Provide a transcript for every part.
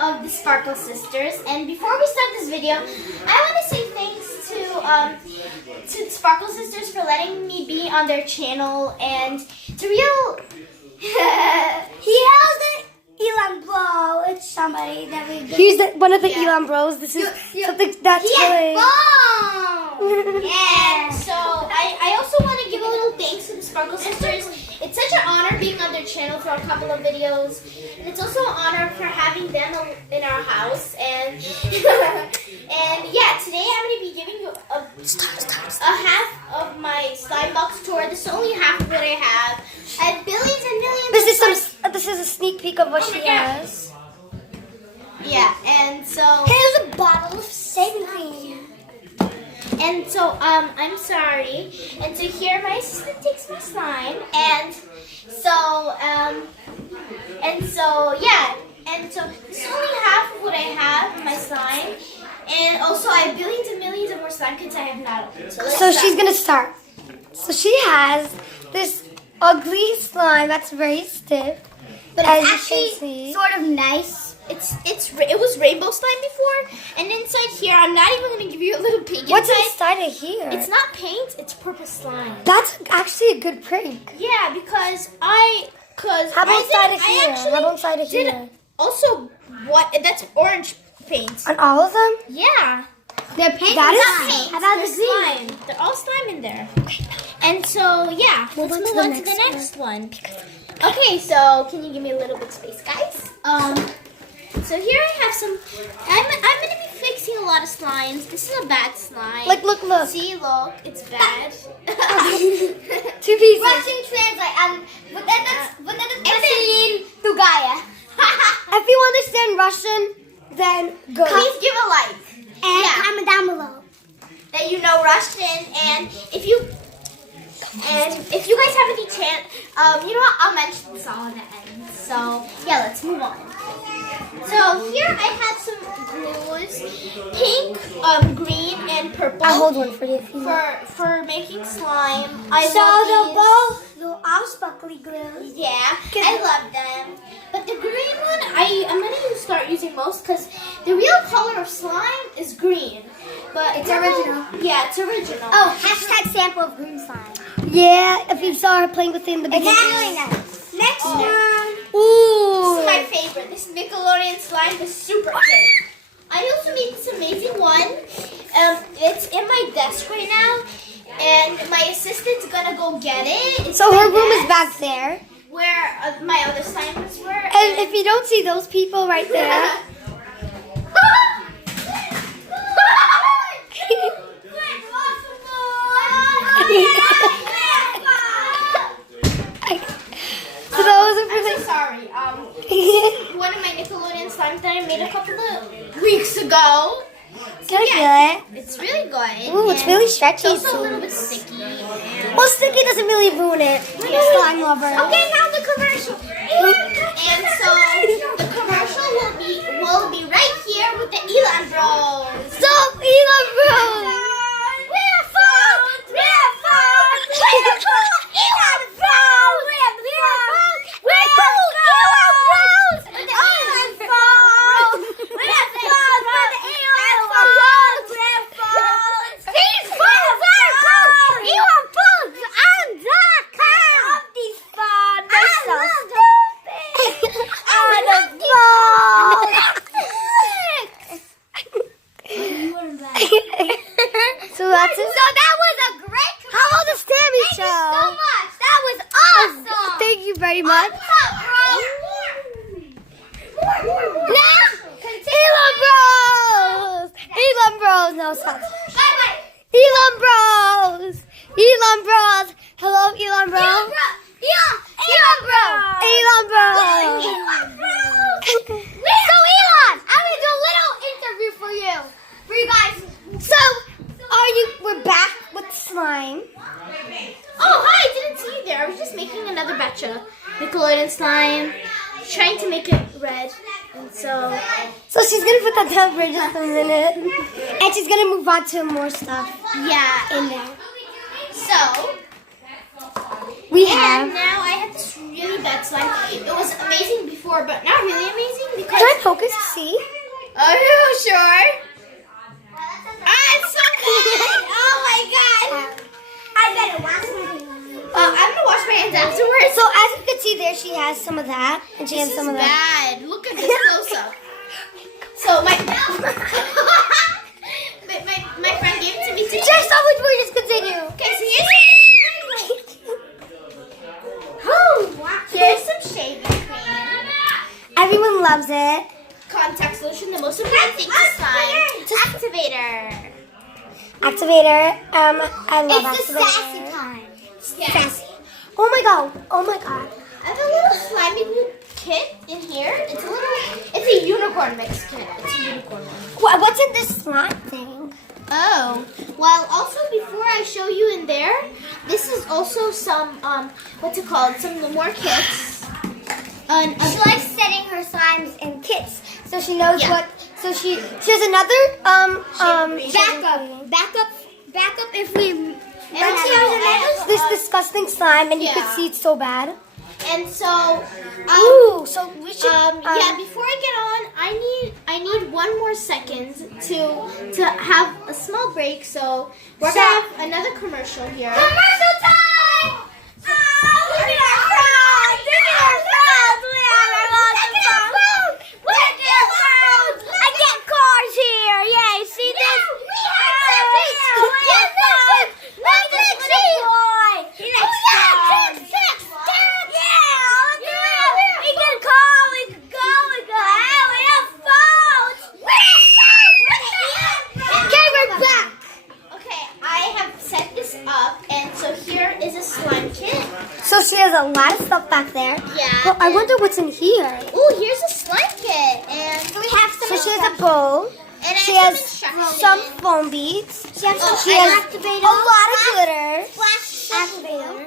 of the Sparkle Sisters. And before we start this video, I want to say thanks to the Sparkle Sisters for letting me be on their channel. And it's a real... He has an Elon Bro. It's somebody that we. He's one of the Elon Bros. This is something that's really. And so I also want to give a little thanks to the Sparkle Sisters. It's such an honor being on their channel for a couple of videos. And it's also an honor for having them in our house. And and yeah, today I'm going to be giving you a half of my slime box tour. This is only half of what I have. I have billions and millions This is a sneak peek of what she has. Yeah, and so Here's a bottle of shaving cream. and so I'm sorry. And so here my assistant takes my slime, and so yeah, and so this is only half of what I have of my slime, and also I have billions and millions of more slime kits I have not opened. So she's gonna start. So she has this ugly slime that's very stiff, But as it's you actually can see. sort of nice. It was rainbow slime before, and inside here I'm not even gonna give you a little peek. What's inside of here? It's not paint, it's purple slime. That's actually a good prank. Yeah, because How about inside of here? How about inside of here? Also, that's orange paint. On all of them? Yeah. They're paint. That is not paint. paint. How about They're the slime? They're all slime in there. And so, yeah, let's move on to the next one. Okay, so can you give me a little bit of space, guys? So here I have some. I'm gonna be fixing a lot of slimes. This is a bad slime. Look. See, look, it's bad. 2 pieces. Russian translate. But then it's Vaseline to Gaia. If you understand Russian, then go. Please give a like. And Yeah. comment down below. That you know Russian, and if you guys have any chance, you know what? I'll mention this all in the end. So yeah, let's move on. So here I have some glues, pink, green, and purple. I'll hold one for you. If you want. for making slime. The sparkly glue. Yeah, I love them. But the green one, I'm gonna start using most because the real color of slime is green. But It's original. Yeah, it's original. Oh, hashtag sample of green slime. Yeah, if you saw her playing with it in the beginning. Really nice. Next one. This Ooh. is my favorite. This Nickelodeon slime is super cute. I also made this amazing one. It's in my desk right now, and my assistant's gonna go get it. It's So in my her room is desk back there. where my other slimes were. And if you don't see those people right there, so those are for I'm so the. sorry. One of my Nickelodeon slimes that I made a couple of weeks ago. Can I feel It's really good. it? Ooh, it's and really It's stretchy. also a little bit sticky. And Well, sticky doesn't really ruin it. We're a slime lover. okay, now the commercial. And so the commercial will be right here with the Elon Bros. So, Elon Bros. We're fun! We're fun! We're fun! Elon Bros! We're fun! We're cool! Elon Bros! With the Elon Bros! We're fun! With the Elon Bros! We're fun! He's fun! We're cool! Elon Bros! I'm Zach! I'm these fun! They're so stupid! I'm the So that's it. So that was a great. How about the Stammy Thank show? you so much. That was awesome. Thank you very much. What's up, bro? Now, Elon Bros! Elon Bros! No, stop. bye. Elon Bros! Elon Bros! Hello, Elon Bros! Elon bro. Elon Bros! So Elon, I'm gonna do a little interview for you guys. So, we're back with slime. Oh, hi! I didn't see you there. I was just making another batch of Nickelodeon slime, trying to make it red. And so, So she's gonna put that down for just a minute. And she's gonna move on to more stuff yeah. in there. So, We and have now I have this really bad slime. It was amazing before, but not really amazing. Can I poke it to see? Are you sure? I'm so bad. Oh my god. I better wash my hands. I'm gonna wash my hands afterwards. So as you can see there, she has some of that, and she has This some is of that. bad. Look at this close up. So my my friend gave it to me today. Just so much more. Just continue. Okay, so here's some shaving cream, Everyone loves it. contact solution, the most important thing to slime, activator. Activator. I love It's the activator. sassy kind. Yes. Oh my god. Oh my god. I have a little slimy glue kit in here. It's a unicorn mix kit. It's a unicorn one. What's in this slime thing? Oh, well, also before I show you in there, this is also some, what's it called? Some more kits. She likes setting her slimes in kits. So she knows Yeah. what. So she has another Backup if we And so, this disgusting slime, and you Yeah. can see it's so bad. and so, Ooh, so we should. yeah, before I get on, I need 1 more second to have a small break. So we're gonna have another commercial here. Commercial time! Oh, look at our phones! Look at our phones! Look at our phones! Look at our phones! I get cars here! Yay! See this? We have Netflix! Yes, Netflix! Netflix! We can call! We can go! We can hey, we have phones! Okay, we're back! Okay, I have set this up, and so here is a slime kit. So she has a lot of stuff back there. Yeah. Well, I wonder what's in here. Oh, here's a slime kit, and So we have some So she has a bowl. and She I have has some instructions. some foam beads. She has some She has activator. a lot of glitter. Activator.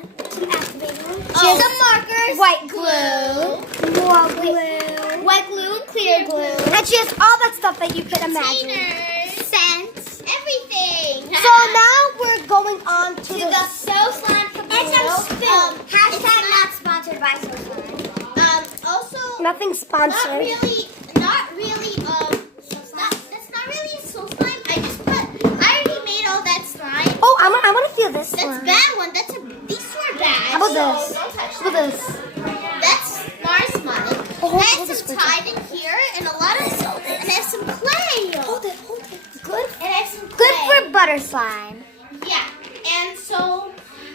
She has some markers, white glue. More glue. White glue and clear glue. And she has all that stuff that you could imagine. containers, Scents. everything. So now we're going on to the So Slime And some spoon. Hashtag not sponsored by So Slime. Also, nothing not sponsored. really, that's not really so slime. I already made all that slime. Oh, I want to feel this That's one. bad one. These were bad. How about so this? don't touch How about that. this? That's Mars money. Oh, hold I have this some for a Tide in here and a lot of and I have some clay. Hold it. Good. And I have some clay. Good for butter slime. Yeah. And so,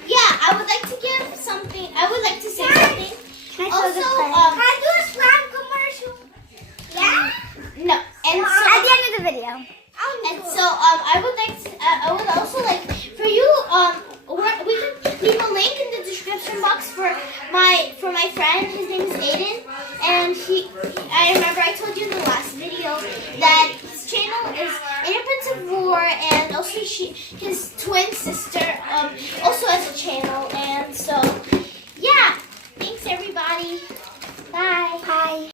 yeah, I would like to give something. I would like to say something. Can I show Also, the clay? Can I do a slime commercial? Yeah? No. And so, At the end of the video. and so, I would like to. I would also like for you. We can leave a link in the description box for my friend. His name is Aiden, and I remember I told you in the last video that his channel is Aiden Prince of War, and also his twin sister also has a channel, and so yeah. Thanks everybody. Bye. Bye.